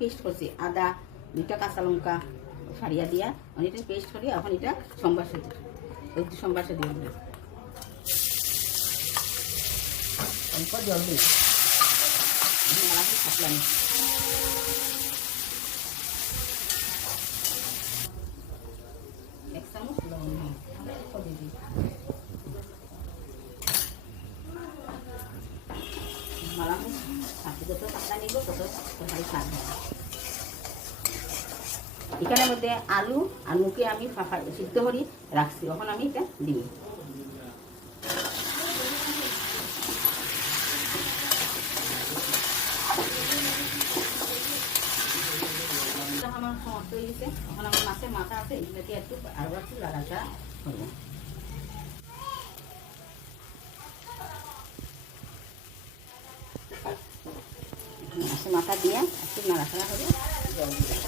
Paste করছি, আদা, 2টা কাঁচা লঙ্কা ফাড়িয়া দিয়া এটা পেস্ট করি। এখন এটা সম্বাসে দিই, একটু সম্বাসে দিয়ে দিই, অল্প জল দিই, মেলাকে থাকলাম। এক চামচ লবণ দিয়ে দিই, মালাম থাকতে যত পাতলা নিব তত তরকারি স্বাদ হবে। এখানের মধ্যে আলু আর মুখে আমি সিদ্ধ করে রাখছি, এখন আমি এটা দিই। আমার সমস্ত হয়ে গেছে। এখন আমার মাছের মাথা আছে, এগুলোকে একটু আরও একটু লাড়াচাড়া করবো। মাছের মাথা দিয়ে একটু নাড়াচাড়া করে জল দিয়ে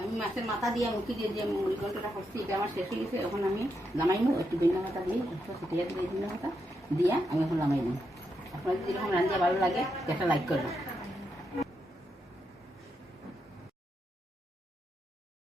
আমি মাছের মাথা দিয়ে মুখি দিয়ে যে মুড়িঘণ্টটা করছি এটা আমার শেষ হয়ে গেছে। এখন আমি নামাইমু, একটু ধনিয়া পাতা দিয়ে একটু ছিটিয়ে দিয়ে ধনিয়া পাতা দিয়ে আমি এখন নামাই নিই। আপনাদের যেরকম রান্না ভালো লাগে একটা লাইক করবেন।